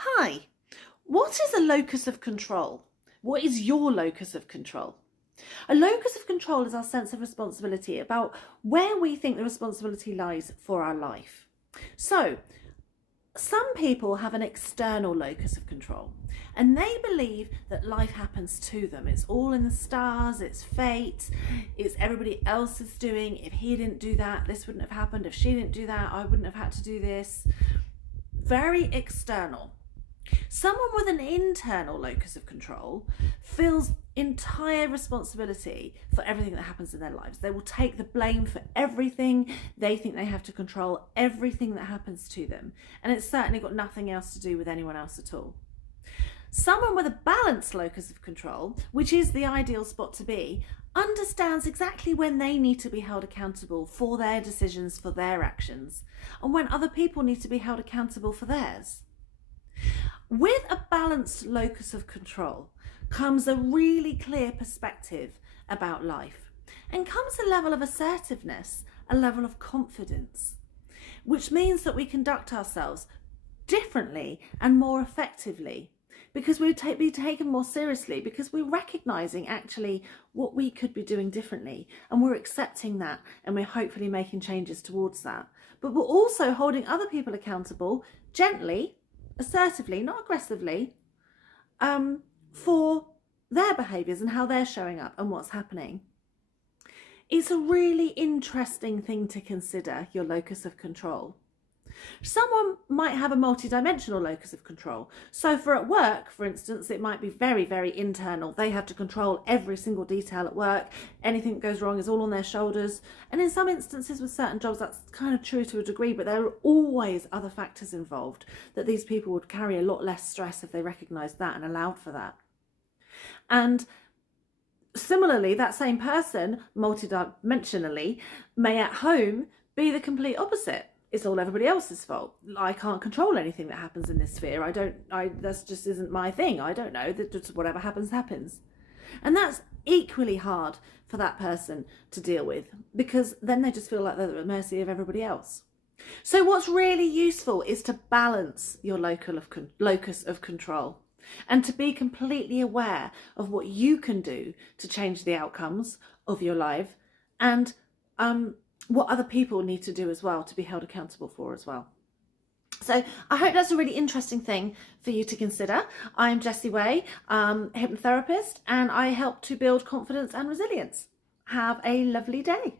Hi, what is a locus of control? What is your locus of control? A locus of control is our sense of responsibility about where we think the responsibility lies for our life. So, some people have an external locus of control and they believe that life happens to them. It's all in the stars, it's fate, it's everybody else is doing. If he didn't do that, this wouldn't have happened. If she didn't do that, I wouldn't have had to do this. Very external. Someone with an internal locus of control feels entire responsibility for everything that happens in their lives. They will take the blame for everything. They think they have to control everything that happens to them. And it's certainly got nothing else to do with anyone else at all. Someone with a balanced locus of control, which is the ideal spot to be, understands exactly when they need to be held accountable for their decisions, for their actions, and when other people need to be held accountable for theirs. With a balanced locus of control comes a really clear perspective about life, and comes a level of assertiveness, a level of confidence, which means that we conduct ourselves differently and more effectively because we be taken more seriously, because we're recognizing actually what we could be doing differently, and we're accepting that, and we're hopefully making changes towards that. But we're also holding other people accountable gently, assertively, not aggressively, for their behaviours and how they're showing up and what's happening. It's a really interesting thing to consider, your locus of control. Someone might have a multi-dimensional locus of control. So for at work, for instance, it might be very, very internal. They have to control every single detail at work. Anything that goes wrong is all on their shoulders. And in some instances with certain jobs, that's kind of true to a degree, but there are always other factors involved that these people would carry a lot less stress if they recognised that and allowed for that. And similarly, that same person, multidimensionally, may at home be the complete opposite. It's all everybody else's fault. I can't control anything that happens in this sphere. That just isn't my thing. I don't know, that just whatever happens, happens. And that's equally hard for that person to deal with, because then they just feel like they're at the mercy of everybody else. So what's really useful is to balance your locus of control, and to be completely aware of what you can do to change the outcomes of your life, and what other people need to do as well to be held accountable for as well. So I hope that's a really interesting thing for you to consider. I'm Jessie Way, hypnotherapist, and I help to build confidence and resilience. Have a lovely day.